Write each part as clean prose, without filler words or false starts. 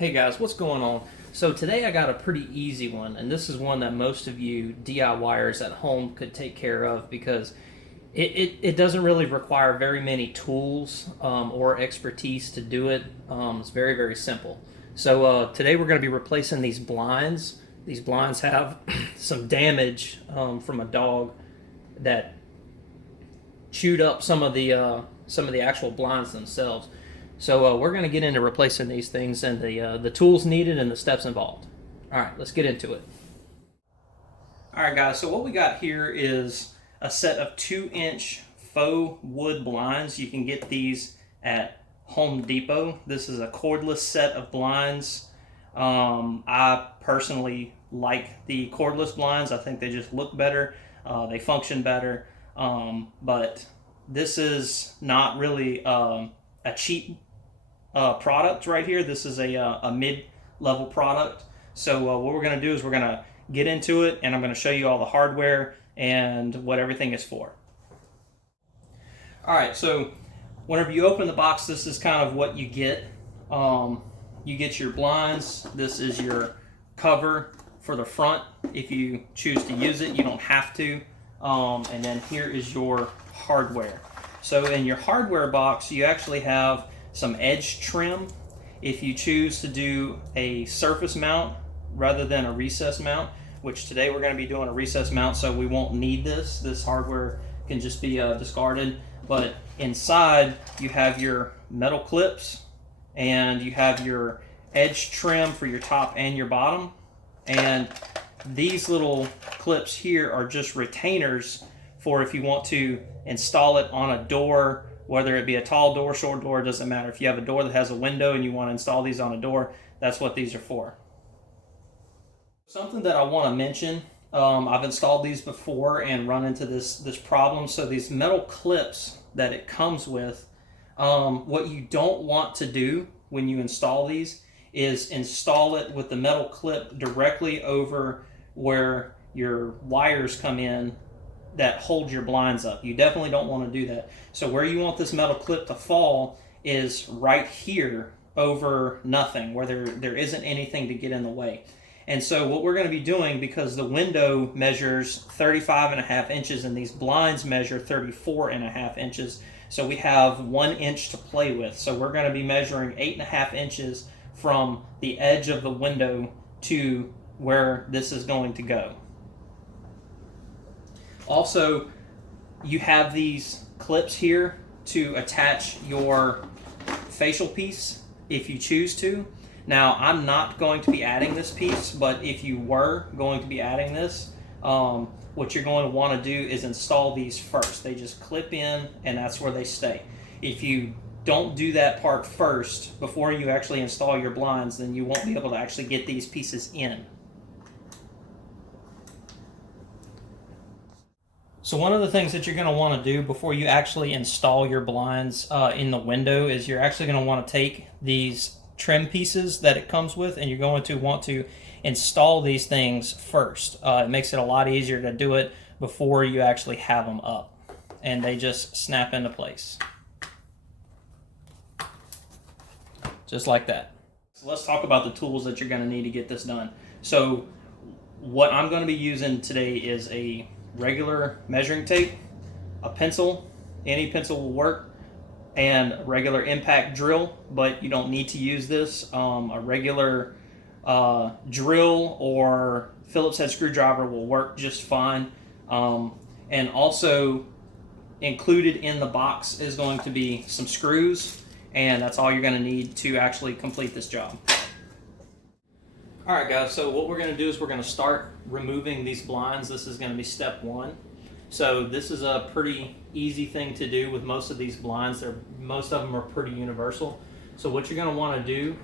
Hey guys, what's going on? So today I got a pretty easy one, and this is one that most of you DIYers at home could take care of because it doesn't really require very many tools or expertise to do it. It's very, very simple. So today we're going to be replacing these blinds. These blinds have some damage from a dog that chewed up some of the actual blinds themselves. So we're going to get into replacing these things and the tools needed and the steps involved. All right, let's get into it. All right, guys. So what we got here is a set of 2-inch faux wood blinds. You can get these at Home Depot. This is a cordless set of blinds. I personally like the cordless blinds. I think they just look better. They function better. But this is not really a cheap product right here. This is a mid-level product. So what we're going to do is we're going to get into it, and I'm going to show you all the hardware and what everything is for. All right, so whenever you open the box, this is kind of what you get. You get your blinds. This is your cover for the front. If you choose to use it, you don't have to. And then here is your hardware. So in your hardware box, you actually have some edge trim. If you choose to do a surface mount rather than a recess mount, which today we're going to be doing a recess mount, so we won't need this. This hardware can just be discarded. But inside you have your metal clips, and you have your edge trim for your top and your bottom. And these little clips here are just retainers for if you want to install it on a door, whether it be a tall door, short door, doesn't matter. If you have a door that has a window and you want to install these on a door, that's what these are for. Something that I want to mention, I've installed these before and run into this problem. So these metal clips that it comes with, what you don't want to do when you install these is install it with the metal clip directly over where your wires come in that hold your blinds up. You definitely don't want to do that. So where you want this metal clip to fall is right here over nothing, where there isn't anything to get in the way. And so what we're going to be doing, because the window measures 35.5 inches and these blinds measure 34.5 inches, so we have 1 inch to play with. So we're going to be measuring 8.5 inches from the edge of the window to where this is going to go. Also, you have these clips here to attach your facial piece if you choose to. Now, I'm not going to be adding this piece, but if you were going to be adding this, what you're going to want to do is install these first. They just clip in, and that's where they stay. If you don't do that part first before you actually install your blinds, then you won't be able to actually get these pieces in. So one of the things that you're going to want to do before you actually install your blinds in the window is you're actually going to want to take these trim pieces that it comes with, and you're going to want to install these things first. It makes it a lot easier to do it before you actually have them up, and they just snap into place. Just like that. So let's talk about the tools that you're going to need to get this done. So what I'm going to be using today is a regular measuring tape, a pencil, any pencil will work, and a regular impact drill, but you don't need to use this. A regular drill or Phillips head screwdriver will work just fine. And also included in the box is going to be some screws, and that's all you're going to need to actually complete this job. Alright guys, so what we're going to do is we're going to start removing these blinds. This is going to be step one. So this is a pretty easy thing to do with most of these blinds. Most of them are pretty universal. So what you're going to want to do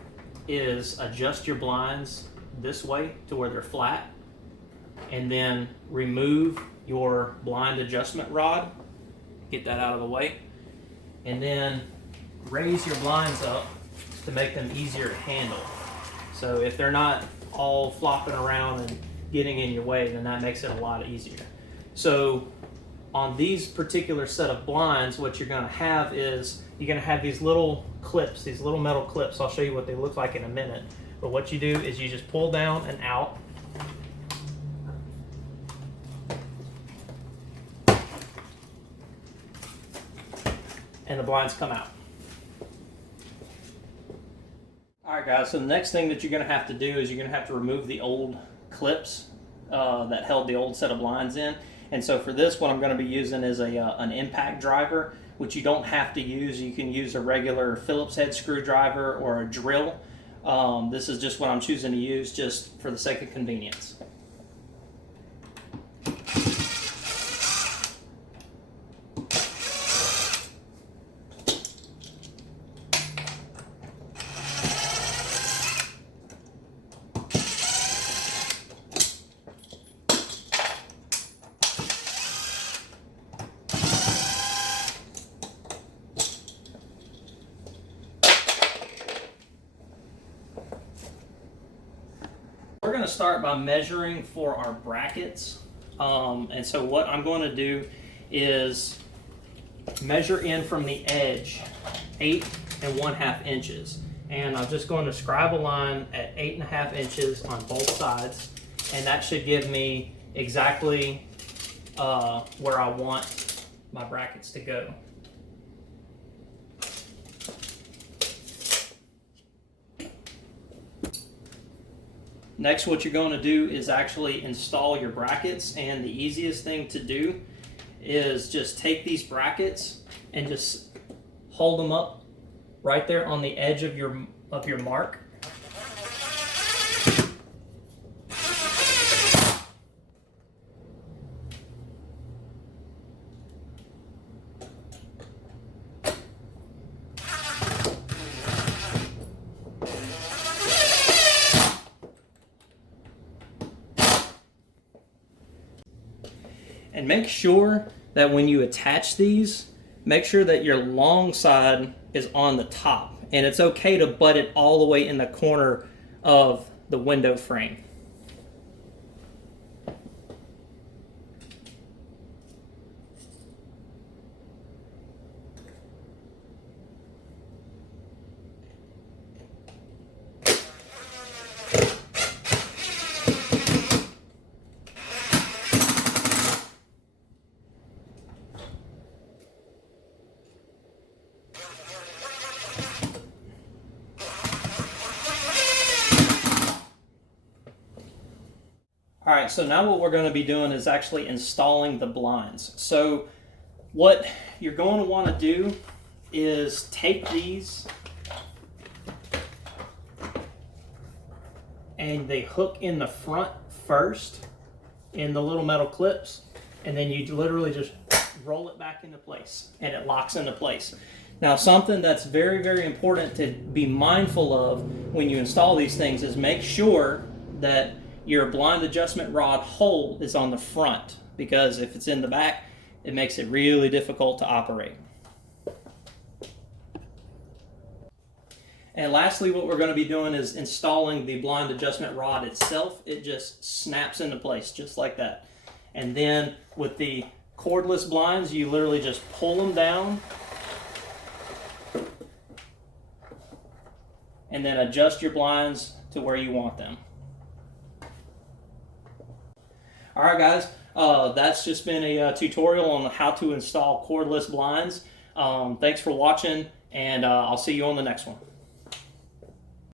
is adjust your blinds this way to where they're flat, and then remove your blind adjustment rod. Get that out of the way. And then raise your blinds up to make them easier to handle. So if they're not all flopping around and getting in your way, then that makes it a lot easier. So on these particular set of blinds, what you're going to have is you're going to have these little clips, these little metal clips. I'll show you what they look like in a minute. But what you do is you just pull down and out. And the blinds come out. Alright guys, so the next thing that you're going to have to do is you're going to have to remove the old clips that held the old set of blinds in. And so for this, what I'm going to be using is an impact driver, which you don't have to use. You can use a regular Phillips head screwdriver or a drill. This is just what I'm choosing to use just for the sake of convenience. We're going to start by measuring for our brackets, and so what I'm going to do is measure in from the edge 8 1/2 inches, and I'm just going to scribe a line at 8 1/2 inches on both sides, and that should give me exactly where I want my brackets to go. Next, what you're going to do is actually install your brackets, and the easiest thing to do is just take these brackets and just hold them up right there on the edge of your mark. And make sure that when you attach these, make sure that your long side is on the top. And it's okay to butt it all the way in the corner of the window frame. Alright, so now what we're going to be doing is actually installing the blinds. So what you're going to want to do is take these, and they hook in the front first in the little metal clips, and then you literally just roll it back into place and it locks into place. Now, something that's very, very important to be mindful of when you install these things is make sure that your blind adjustment rod hole is on the front, because if it's in the back, it makes it really difficult to operate. And lastly, what we're going to be doing is installing the blind adjustment rod itself. It just snaps into place just like that. And then with the cordless blinds, you literally just pull them down and then adjust your blinds to where you want them. Alright guys, that's just been a tutorial on how to install cordless blinds. Thanks for watching, and I'll see you on the next one.